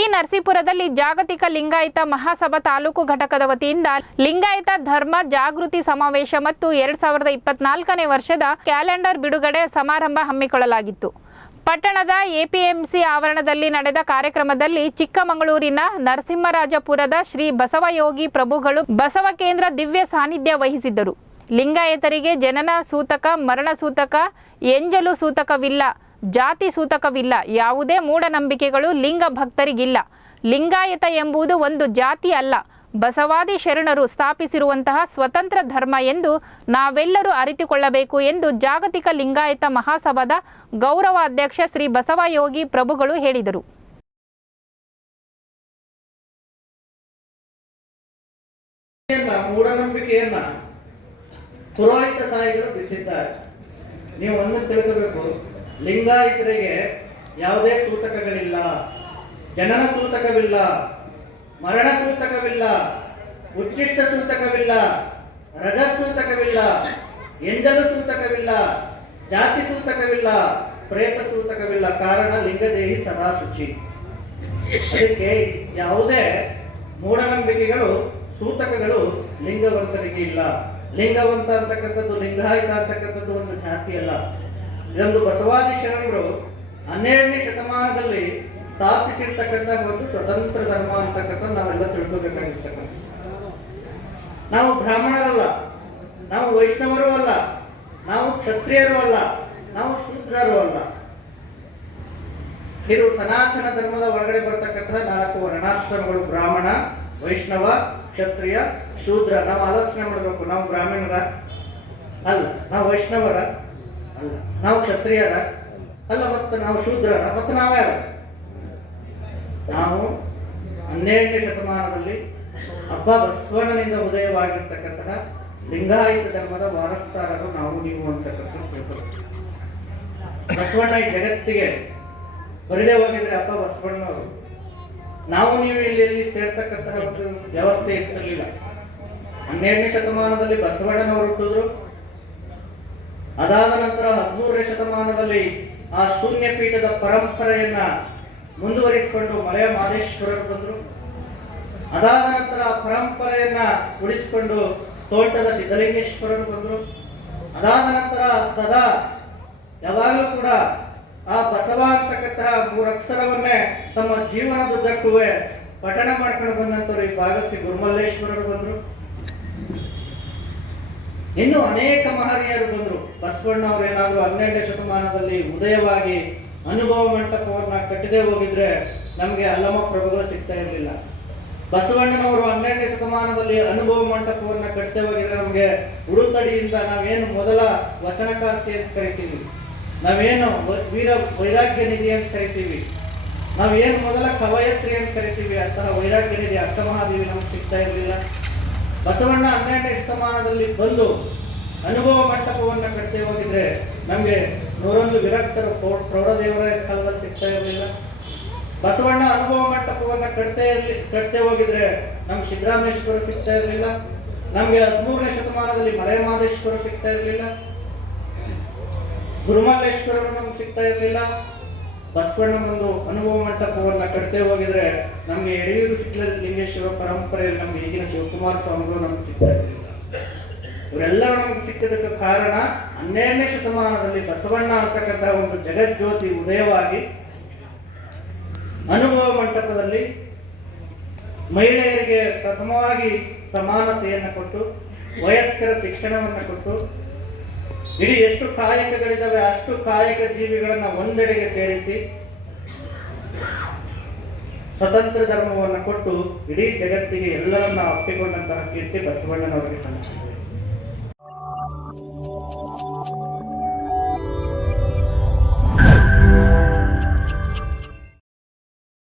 T ನರಸೀಪುರದಲ್ಲಿ ಜಾಗತಿಕ ಲಿಂಗಾಯತ ಮಹಾಸಭಾ ತಾಲೂಕು ಘಟಕದ ವತಿಯಿಂದ ಲಿಂಗಾಯತ ಧರ್ಮ ಜಾಗೃತಿ ಸಮಾವೇಶ ಮತ್ತು ಎರಡ್ ಸಾವಿರದ ಇಪ್ಪತ್ನಾಲ್ಕನೇ ವರ್ಷದ ಕ್ಯಾಲೆಂಡರ್ ಬಿಡುಗಡೆ ಸಮಾರಂಭ ಹಮ್ಮಿಕೊಳ್ಳಲಾಗಿತ್ತು. ಪಟ್ಟಣದ ಎಪಿಎಂಸಿ ಆವರಣದಲ್ಲಿ ನಡೆದ ಕಾರ್ಯಕ್ರಮದಲ್ಲಿ ಚಿಕ್ಕಮಗಳೂರಿನ ನರಸಿಂಹರಾಜಪುರದ ಶ್ರೀ ಬಸವಯೋಗಿ ಪ್ರಭುಗಳು ಬಸವ ಕೇಂದ್ರ ದಿವ್ಯ ಸಾನ್ನಿಧ್ಯ ವಹಿಸಿದ್ದರು. ಲಿಂಗಾಯತರಿಗೆ ಜನನ ಸೂತಕ, ಮರಣ ಸೂತಕ ಎಂಜಲು ಸೂತಕವಿಲ್ಲ. ಜಾತಿ ಸೂತಕವಿಲ್ಲ, ಯಾವುದೇ ಮೂಢನಂಬಿಕೆಗಳು ಲಿಂಗ ಭಕ್ತರಿಗಿಲ್ಲ ಲಿಂಗಾಯತ ಎಂಬುದು ಒಂದು ಜಾತಿ ಅಲ್ಲ. ಬಸವಾದಿ ಶರಣರು ಸ್ಥಾಪಿಸಿರುವಂತಹ ಸ್ವತಂತ್ರ ಧರ್ಮ ಎಂದು ನಾವೆಲ್ಲರೂ ಅರಿತುಕೊಳ್ಳಬೇಕು ಎಂದು ಜಾಗತಿಕ ಲಿಂಗಾಯತ ಮಹಾಸಭಾದ ಗೌರವ ಅಧ್ಯಕ್ಷ ಶ್ರೀ ಬಸವಯೋಗಿ ಪ್ರಭುಗಳು ಹೇಳಿದರು. ನಂಬಿಕೆಯನ್ನ ಮೂಢನಂಬಿಕೆಯನ್ನ ಪುರೋಹಿತ ಸಾಯಿಗಳು ಬಿಟ್ಟಿದ್ದಾರೆ. ನೀವು ಒಂದು ತಿಳ್ಕೋಬೇಕು. ಲಿಂಗಾಯತರಿಗೆ ಯಾವುದೇ ಸೂತಕಗಳಿಲ್ಲ, ಜನನ ಸೂತಕವಿಲ್ಲ, ಮರಣ ಸೂತಕವಿಲ್ಲ, ಉಚ್ಚಿಷ್ಟ ಸೂತಕವಿಲ್ಲ, ರಜ ಸೂತಕವಿಲ್ಲ, ಎಂಜಲ ಸೂತಕವಿಲ್ಲ, ಜಾತಿ ಸೂತಕವಿಲ್ಲ, ಪ್ರೇತ ಸೂತಕವಿಲ್ಲ, ಕಾರಣ ಲಿಂಗದೇಹಿ ಸದಾ ಶುಚಿ ಅದಕ್ಕೆ ಯಾವುದೇ ಮೂಢನಂಬಿಕೆಗಳು, ಸೂತಕಗಳು ಲಿಂಗವಂತರಿಗೆ ಇಲ್ಲ. ಲಿಂಗವಂತ ಅಂತಕ್ಕಂಥದ್ದು, ಲಿಂಗಾಯತ ಅಂತಕ್ಕಂಥದ್ದು ಒಂದು ಜಾತಿ ಅಲ್ಲ. ಇದೊಂದು ಬಸವಾದಿ ಶರಣರು ಹನ್ನೆರಡನೇ ಶತಮಾನದಲ್ಲಿ ಸ್ಥಾಪಿಸಿರ್ತಕ್ಕಂಥ ಒಂದು ಸ್ವತಂತ್ರ ಧರ್ಮ ಅಂತಕ್ಕಂಥ ನಾವೆಲ್ಲ ತಿಳ್ಕೋಬೇಕಾಗಿರ್ತಕ್ಕಂಥ ನಾವು ಬ್ರಾಹ್ಮಣರಲ್ಲ, ನಾವು ವೈಷ್ಣವರು ಅಲ್ಲ, ನಾವು ಕ್ಷತ್ರಿಯರು ಅಲ್ಲ, ನಾವು ಶೂದ್ರರು ಅಲ್ಲ. ಇದು ಸನಾತನ ಧರ್ಮದ ಒಳಗಡೆ ಬರ್ತಕ್ಕಂಥ ನಾಲ್ಕು ವರ್ಣಾಶ್ರಮಗಳು, ಬ್ರಾಹ್ಮಣ, ವೈಷ್ಣವ, ಕ್ಷತ್ರಿಯ, ಶೂದ್ರ. ನಾವು ಆಲೋಚನೆ ಮಾಡಬೇಕು, ನಾವು ಬ್ರಾಹ್ಮಣರ ಅಲ್ಲ, ನಾವು ವೈಷ್ಣವರ. ಅಲ್ಲ. ನಾವು ಕ್ಷತ್ರಿಯರ, ಅಲ್ಲ ಮತ್ತೆ ನಾವು ಶೂದ್ರರ, ಮತ್ತೆ ನಾವ್ಯಾರ ನಾವು ಹನ್ನೆರಡನೇ ಶತಮಾನದಲ್ಲಿ ಹಬ್ಬ ಬಸವಣ್ಣನಿಂದ ಉದಯವಾಗಿರ್ತಕ್ಕಂತಹ ಲಿಂಗಾಯತ ಧರ್ಮದ ವಾರಸ್ತಾರರು ನಾವು, ನೀವು ಅಂತಕ್ಕಂಥ. ಬಸವಣ್ಣ ಈ ಜಗತ್ತಿಗೆ ಬರದೇ ಹೋಗಿದ್ರೆ ಅಪ್ಪ ಬಸವಣ್ಣನವರು ನಾವು ನೀವು ಇಲ್ಲಿ ಇಲ್ಲಿ ಸೇರ್ತಕ್ಕಂತಹ ಒಂದು ವ್ಯವಸ್ಥೆ ಇರ್ತಿರ್ಲಿಲ್ಲ ಹನ್ನೆರಡನೇ ಶತಮಾನದಲ್ಲಿ ಬಸವಣ್ಣನವರು ಹುಟ್ಟಿದ್ರು. ಅದಾದ ನಂತರ ಹದಿಮೂರನೇ ಶತಮಾನದಲ್ಲಿ ಆ ಶೂನ್ಯ ಪೀಠದ ಪರಂಪರೆಯನ್ನ ಮುಂದುವರಿಸಿಕೊಂಡು ಮಲೆಯ ಮಾದೇಶ್ವರರು ಬಂದರು. ಅದಾದ ನಂತರ ಆ ಪರಂಪರೆಯನ್ನ ಉಳಿಸಿಕೊಂಡು ತೋಟದ ಸಿದ್ಧಲಿಂಗೇಶ್ವರರು ಬಂದರು. ಅದಾದ ನಂತರ ಸದಾ ಯಾವಾಗಲೂ ಕೂಡ ಆ ಬಸವ ಅಂತಕ್ಕಂತಹ ಮೂರಕ್ಷರವನ್ನೇ ತಮ್ಮ ಜೀವನದುದ್ದಕ್ಕೂ ಪಠಣ ಮಾಡ್ಕೊಂಡು ಬಂದಂತವ್ರು ಈ ಭಾಗಕ್ಕೆ ಗುರುಮಲ್ಲೇಶ್ವರರು ಬಂದರು. ಇನ್ನು ಅನೇಕ ಮಹನೀಯರು ಬಂದರು. ಬಸವಣ್ಣ ಅವರು ಏನಾದ್ರು ಹನ್ನೆರಡನೇ ಶತಮಾನದಲ್ಲಿ ಉದಯವಾಗಿ ಅನುಭವ ಮಂಟಪವನ್ನ ಕಟ್ಟದೆ ಹೋಗಿದ್ರೆ ನಮಗೆ ಅಲ್ಲಮ ಪ್ರಭುಗಳು ಸಿಗ್ತಾ ಇರಲಿಲ್ಲ. ಬಸವಣ್ಣನವರು ಹನ್ನೆರಡನೇ ಶತಮಾನದಲ್ಲಿ ಅನುಭವ ಮಂಟಪವನ್ನ ಕಟ್ಟದೆ ಹೋಗಿದ್ರೆ ನಮಗೆ ಉಡುತಡಿಯಿಂದ ನಾವೇನು ಮೊದಲ ವಚನಕಾರ್ತಿ ಅಂತ ಕರಿತೀವಿ. ನಾವೇನು ವೀರ ವೈರಾಗ್ಯ ನಿಧಿ ಅಂತ ಕರಿತೀವಿ. ನಾವೇನು ಮೊದಲ ಕವಯತ್ರಿ ಅಂತ ಕರಿತೀವಿ. ಅಂತಹ ವೈರಾಗ್ಯ ನಿಧಿ ಅಕ್ಕಮಹಾದೇವಿ ನಮ್ಗೆ ಸಿಗ್ತಾ ಇರಲಿಲ್ಲ. ಬಸವಣ್ಣ ಹನ್ನೆರಡನೇ ಶತಮಾನದಲ್ಲಿ ಬಂದು ಅನುಭವ ಮಂಟಪವನ್ನು ಕಟ್ಟಿ ಹೋಗಿದ್ರೆ ನಮಗೆ ನೂರೊಂದು ವಿರಕ್ತರು ಪ್ರೌ- ಪ್ರೌಢದೇವರ ಕಾಲದಲ್ಲಿ ಸಿಗ್ತಾ ಇರಲಿಲ್ಲ. ಬಸವಣ್ಣ ಅನುಭವ ಮಂಟಪವನ್ನು ಕಟ್ಟದೆ ಇರಲಿ ಕಟ್ಟದೆ ಹೋಗಿದ್ರೆ ನಮ್ಗೆ ಸಿದ್ದರಾಮೇಶ್ವರ ಸಿಗ್ತಾ ಇರಲಿಲ್ಲ. ನಮಗೆ ಹದಿಮೂರನೇ ಶತಮಾನದಲ್ಲಿ ಮಲೆಮಹದೇಶ್ವರ ಸಿಗ್ತಾ ಇರಲಿಲ್ಲ. ಗುರುಮಲ್ಲೇಶ್ವರರು ನಮ್ಗೆ ಸಿಗ್ತಾ ಇರಲಿಲ್ಲ. ಬಸವಣ್ಣ ಒಂದು ಅನುಭವ ಮಂಟಪವನ್ನ ಕಟ್ಟದೆ ಹೋಗಿದ್ರೆ ನಮ್ಗೆ ಯಡಿಯೂರು ಲಿಂಗೇಶ್ವರ ಪರಂಪರೆಯಲ್ಲಿ ನಮ್ಮ ಈಗಿನ ಶಿವಕುಮಾರ ಸ್ವಾಮಿಗಳು ನಮ್ಗೆ ಸಿಗ್ತಾ ಇರಲಿಲ್ಲ ಇವರೆಲ್ಲರೂ ನಮ್ಗೆ ಸಿಕ್ಕಿದಕ್ಕೆ ಕಾರಣ ಹನ್ನೆರಡನೇ ಶತಮಾನದಲ್ಲಿ ಬಸವಣ್ಣ ಅಂತಕ್ಕಂಥ ಒಂದು ಜಗಜ್ಯೋತಿ ಉದಯವಾಗಿ ಅನುಭವ ಮಂಟಪದಲ್ಲಿ ಮಹಿಳೆಯರಿಗೆ ಪ್ರಥಮವಾಗಿ ಸಮಾನತೆಯನ್ನು ಕೊಟ್ಟು, ವಯಸ್ಕರ ಶಿಕ್ಷಣವನ್ನು ಕೊಟ್ಟು ಇಡೀ ಎಷ್ಟು ಕಾಯಕಗಳಿದ್ದಾವೆ ಅಷ್ಟು ಕಾಯಕ ಜೀವಿಗಳನ್ನ ಒಂದೆಡೆಗೆ ಸೇರಿಸಿ ಸ್ವತಂತ್ರ ಧರ್ಮವನ್ನು ಕೊಟ್ಟು ಇಡೀ ಜಗತ್ತಿಗೆ ಎಲ್ಲರನ್ನ ಅಪ್ಪಿಕೊಂಡಂತಹ ಕೀರ್ತಿ ಬಸವಣ್ಣನವರಿಗೆ ಸಲ್ಲಿಸಿದೆ